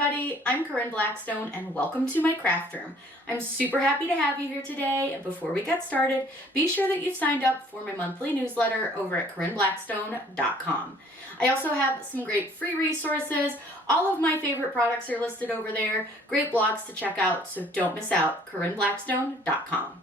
everybody, I'm Corinne Blackstone and welcome to my craft room. I'm super happy to have you here today, and before we get started, be sure that you've signed up for my monthly newsletter over at CorinneBlackstone.com. I also have some great free resources. All of my favorite products are listed over there. Great blogs to check out, so don't miss out, CorinneBlackstone.com.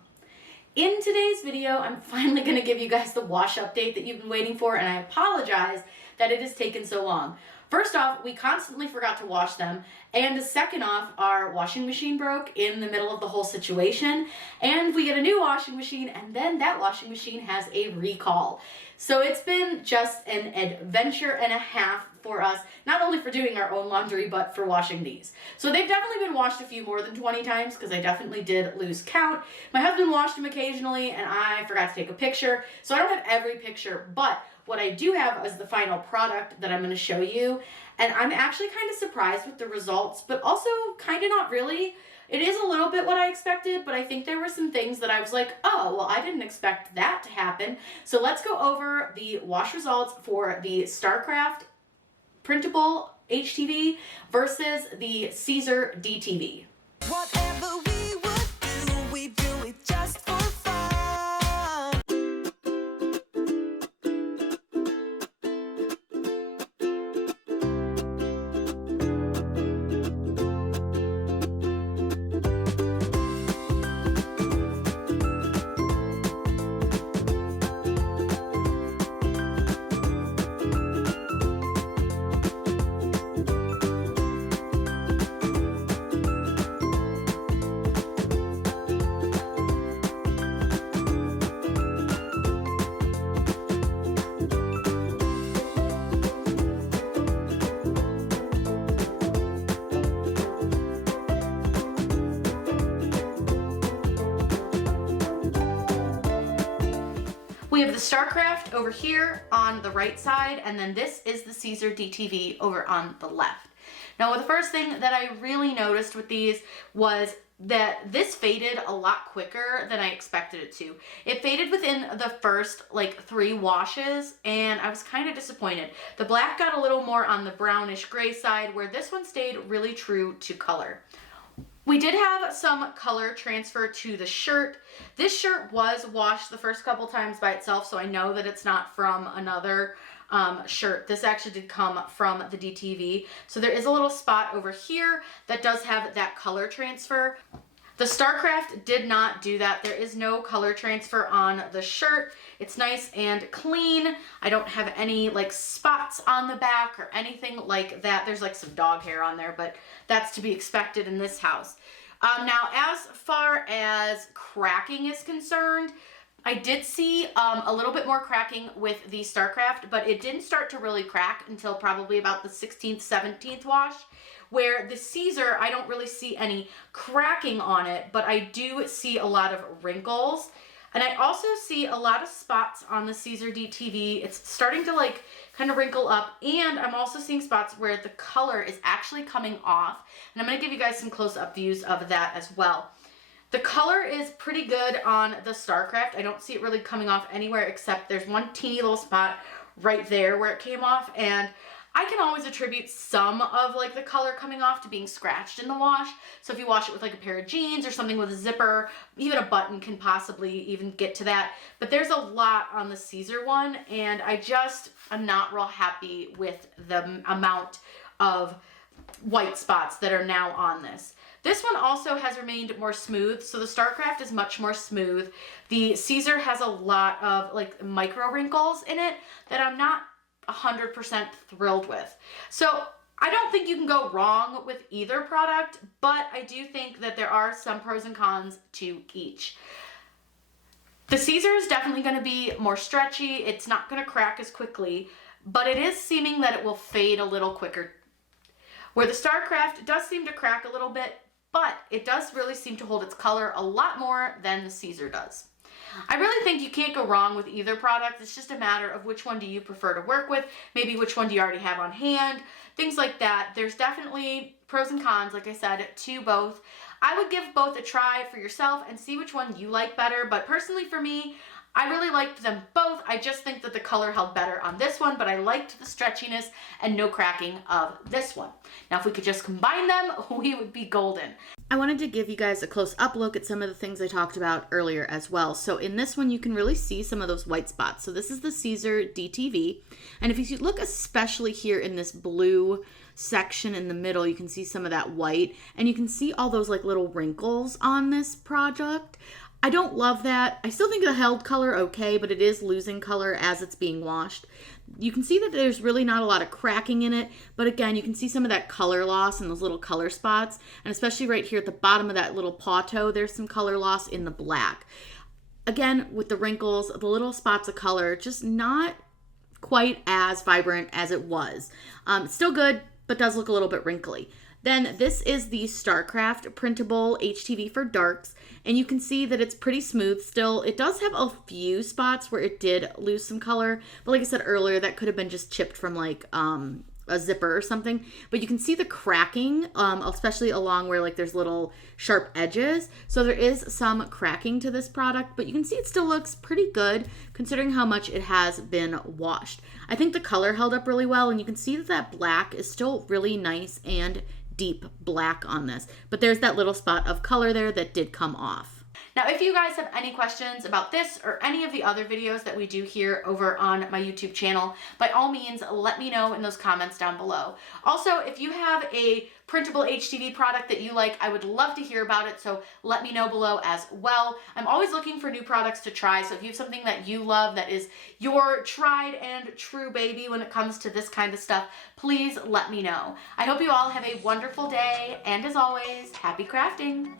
In today's video, I'm finally going to give you guys the wash update that you've been waiting for, and I apologize that it has taken so long. First off, we constantly forgot to wash them, and second off, our washing machine broke in the middle of the whole situation, and we get a new washing machine, and then that washing machine has a recall. So it's been just an adventure and a half for us, not only for doing our own laundry, but for washing these. So they've definitely been washed a few more than 20 times, because I definitely did lose count. My husband washed them occasionally, and I forgot to take a picture, so I don't have every picture, but what I do have is the final product that I'm going to show you, and I'm actually kind of surprised with the results, but also kind of not really. It is a little bit what I expected, but I think there were some things that I was like, oh, well, I didn't expect that to happen. So let's go over the wash results for the StarCraft Printable HTV versus the Siser DTV. Whatever we would do, we do it just for fun. We have the StarCraft over here on the right side, and then this is the Siser DTV over on the left. Now, the first thing that I really noticed with these was that this faded a lot quicker than I expected it to. It faded within the first like 3 washes, and I was kind of disappointed. The black got a little more on the brownish gray side, where this one stayed really true to color. We did have some color transfer to the shirt. This shirt was washed the first couple times by itself, so I know that it's not from another shirt. This actually did come from the DTV. So there is a little spot over here that does have that color transfer. The StarCraft did not do that. There is no color transfer on the shirt. It's nice and clean. I don't have any like spots on the back or anything like that. There's like some dog hair on there, but that's to be expected in this house. Now, as far as cracking is concerned, I did see a little bit more cracking with the StarCraft, but it didn't start to really crack until probably about the 16th, 17th wash. Where the Siser, I don't really see any cracking on it, but I do see a lot of wrinkles. And I also see a lot of spots on the Siser DTV. It's starting to like kind of wrinkle up, and I'm also seeing spots where the color is actually coming off. And I'm going to give you guys some close-up views of that as well. The color is pretty good on the StarCraft. I don't see it really coming off anywhere except there's one teeny little spot right there where it came off, and I can always attribute some of like the color coming off to being scratched in the wash. So if you wash it with like a pair of jeans or something with a zipper, even a button can possibly even get to that. But there's a lot on the Siser one, and I'm not real happy with the amount of white spots that are now on this. This one also has remained more smooth, so the StarCraft is much more smooth. The Siser has a lot of like micro wrinkles in it that I'm not 100% thrilled with. So I don't think you can go wrong with either product, but I do think that there are some pros and cons to each. The Siser is definitely going to be more stretchy. It's not going to crack as quickly, but it is seeming that it will fade a little quicker. Where the StarCraft does seem to crack a little bit, but it does really seem to hold its color a lot more than the Siser does. I really think you can't go wrong with either product. It's just a matter of which one do you prefer to work with, maybe which one do you already have on hand, things like that. There's definitely pros and cons, like I said, to both. I would give both a try for yourself and see which one you like better, but personally for me, I really liked them both. I just think that the color held better on this one, but I liked the stretchiness and no cracking of this one. Now, if we could just combine them, we would be golden. I wanted to give you guys a close-up look at some of the things I talked about earlier as well. So in this one, you can really see some of those white spots. So this is the Siser DTV. And if you look especially here in this blue section in the middle, you can see some of that white. And you can see all those like little wrinkles on this project. I don't love that. I still think it held color okay, but it is losing color as it's being washed. You can see that there's really not a lot of cracking in it, but again, you can see some of that color loss and those little color spots, and especially right here at the bottom of that little paw toe, there's some color loss in the black. Again, with the wrinkles, the little spots of color, just not quite as vibrant as it was. It's still good, but does look a little bit wrinkly. Then this is the StarCraft Printable HTV for darks, and you can see that it's pretty smooth still. It does have a few spots where it did lose some color, but like I said earlier, that could have been just chipped from like a zipper or something. But you can see the cracking, especially along where like there's little sharp edges. So there is some cracking to this product, but you can see it still looks pretty good considering how much it has been washed. I think the color held up really well, and you can see that that black is still really nice and deep black on this, but there's that little spot of color there that did come off. Now, if you guys have any questions about this or any of the other videos that we do here over on my YouTube channel, by all means, let me know in those comments down below. Also, if you have a printable HTV product that you like, I would love to hear about it, so let me know below as well. I'm always looking for new products to try, so if you have something that you love that is your tried and true baby when it comes to this kind of stuff, please let me know. I hope you all have a wonderful day, and as always, happy crafting!